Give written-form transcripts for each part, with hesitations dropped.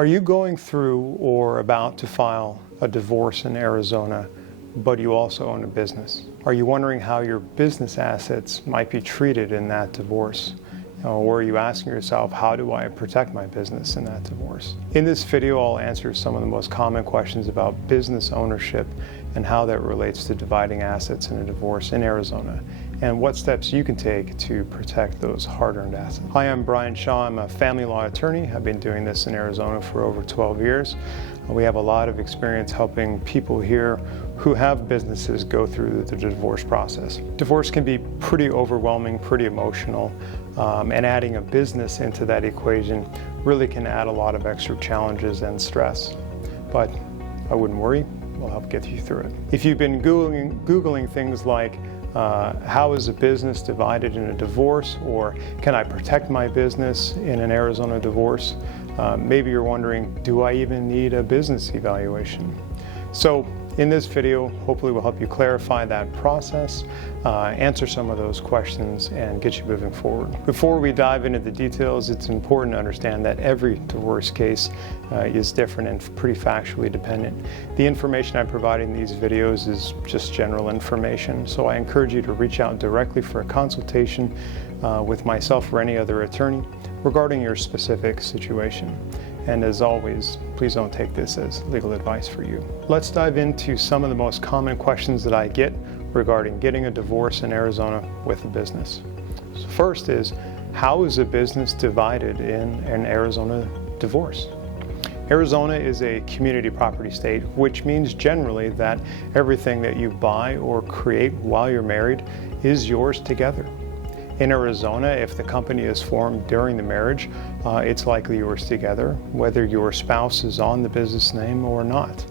Are you going through or about to file a divorce in Arizona, but you also own a business? Are you wondering how your business assets might be treated in that divorce? Or are you asking yourself, how do I protect my business in that divorce? In this video, I'll answer some of the most common questions about business ownership and how that relates to dividing assets in a divorce in Arizona, and what steps you can take to protect those hard-earned assets. Hi, I'm Bryan Shaw. I'm a family law attorney. I've been doing this in Arizona for over 12 years. We have a lot of experience helping people here who have businesses go through the divorce process. Divorce can be pretty overwhelming, pretty emotional, and adding a business into that equation really can add a lot of extra challenges and stress. But I wouldn't worry. We'll help get you through it. If you've been Googling things like how is a business divided in a divorce, or can I protect my business in an Arizona divorce, maybe you're wondering, do I even need a business evaluation? So in this video, hopefully we'll help you clarify that process, answer some of those questions, and get you moving forward. Before we dive into the details, it's important to understand that every divorce case is different and pretty factually dependent. The information I provide in these videos is just general information, so I encourage you to reach out directly for a consultation with myself or any other attorney regarding your specific situation. And as always, please don't take this as legal advice for you. Let's dive into some of the most common questions that I get regarding getting a divorce in Arizona with a business. So first is, how is a business divided in an Arizona divorce? Arizona is a community property state, which means generally that everything that you buy or create while you're married is yours together. In Arizona, if the company is formed during the marriage, it's likely yours together, whether your spouse is on the business name or not.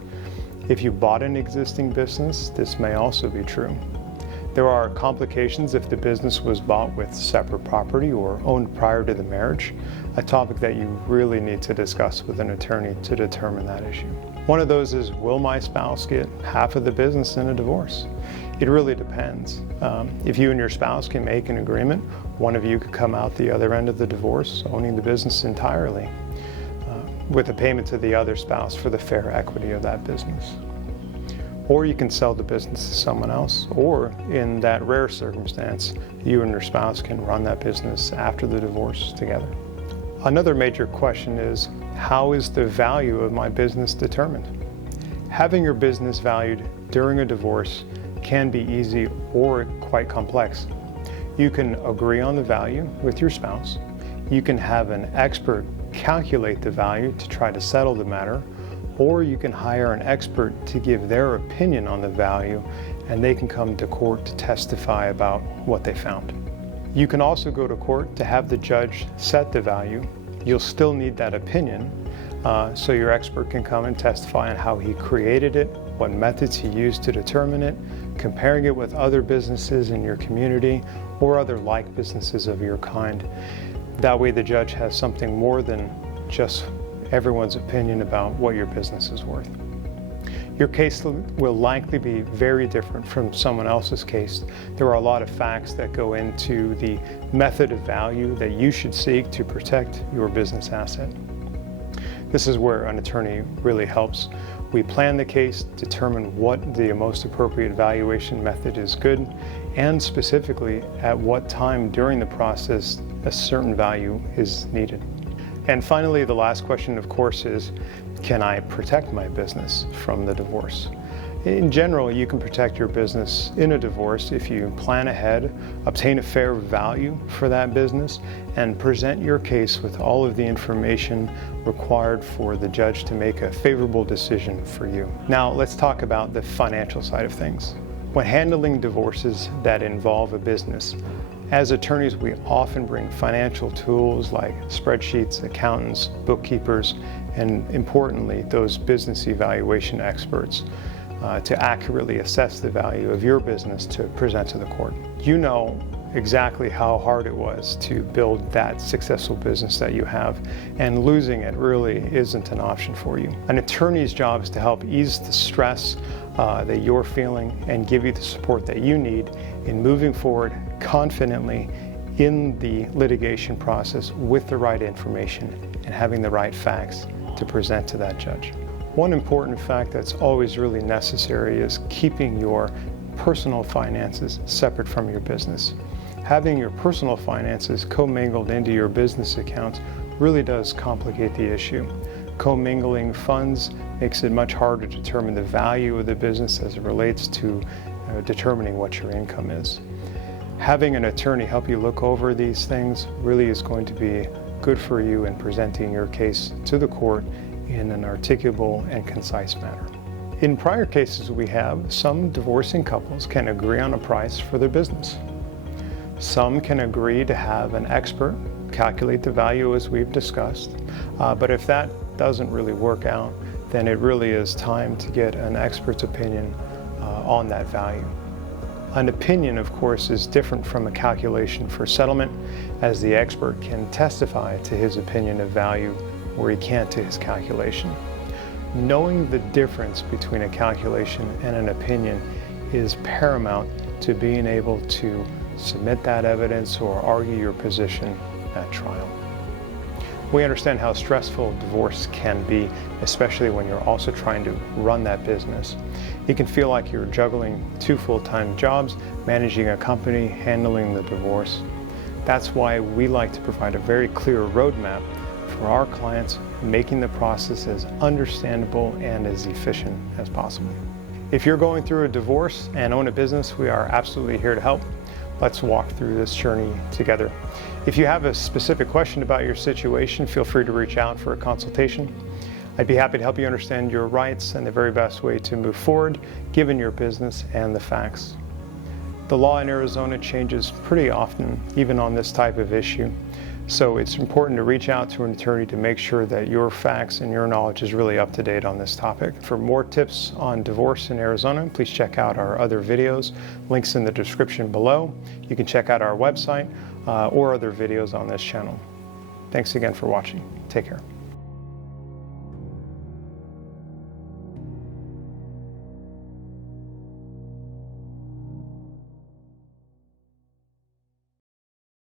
If you bought an existing business, this may also be true. There are complications if the business was bought with separate property or owned prior to the marriage, a topic that you really need to discuss with an attorney to determine that issue. One of those is, will my spouse get half of the business in a divorce? It really depends. If you and your spouse can make an agreement, one of you could come out the other end of the divorce owning the business entirely, with a payment to the other spouse for the fair equity of that business. Or you can sell the business to someone else, or in that rare circumstance, you and your spouse can run that business after the divorce together. Another major question is, how is the value of my business determined? Having your business valued during a divorce can be easy or quite complex. You can agree on the value with your spouse. You can have an expert calculate the value to try to settle the matter, or you can hire an expert to give their opinion on the value, and they can come to court to testify about what they found. You can also go to court to have the judge set the value. You'll still need that opinion, so your expert can come and testify on how he created it, what methods he used to determine it, comparing it with other businesses in your community or other like businesses of your kind. That way the judge has something more than just everyone's opinion about what your business is worth. Your case will likely be very different from someone else's case. There are a lot of facts that go into the method of value that you should seek to protect your business asset. This is where an attorney really helps. We plan the case, determine what the most appropriate valuation method is good, and specifically at what time during the process a certain value is needed. And finally, the last question, of course, is, can I protect my business from the divorce? In general, you can protect your business in a divorce if you plan ahead, obtain a fair value for that business, and present your case with all of the information required for the judge to make a favorable decision for you. Now, let's talk about the financial side of things. When handling divorces that involve a business, as attorneys, we often bring financial tools like spreadsheets, accountants, bookkeepers, and importantly, those business evaluation experts to accurately assess the value of your business to present to the court. You know exactly how hard it was to build that successful business that you have, and losing it really isn't an option for you. An attorney's job is to help ease the stress that you're feeling and give you the support that you need in moving forward confidently in the litigation process with the right information and having the right facts to present to that judge. One important fact that's always really necessary is keeping your personal finances separate from your business. Having your personal finances commingled into your business accounts really does complicate the issue. Commingling funds makes it much harder to determine the value of the business as it relates to determining what your income is. Having an attorney help you look over these things really is going to be good for you in presenting your case to the court in an articulable and concise manner. In prior cases we have, some divorcing couples can agree on a price for their business. Some can agree to have an expert calculate the value as we've discussed, but if that doesn't really work out, then it really is time to get an expert's opinion on that value. An opinion, of course, is different from a calculation for settlement, as the expert can testify to his opinion of value where he can't to his calculation. Knowing the difference between a calculation and an opinion is paramount to being able to submit that evidence or argue your position at trial. We understand how stressful divorce can be, especially when you're also trying to run that business. It can feel like you're juggling 2 full-time jobs, managing a company, handling the divorce. That's why we like to provide a very clear roadmap for our clients, making the process as understandable and as efficient as possible. If you're going through a divorce and own a business, we are absolutely here to help. Let's walk through this journey together. If you have a specific question about your situation, feel free to reach out for a consultation. I'd be happy to help you understand your rights and the very best way to move forward, given your business and the facts. The law in Arizona changes pretty often, even on this type of issue. So it's important to reach out to an attorney to make sure that your facts and your knowledge is really up to date on this topic. For more tips on divorce in Arizona, please check out our other videos. Links in the description below. You can check out our website or other videos on this channel. Thanks again for watching. Take care.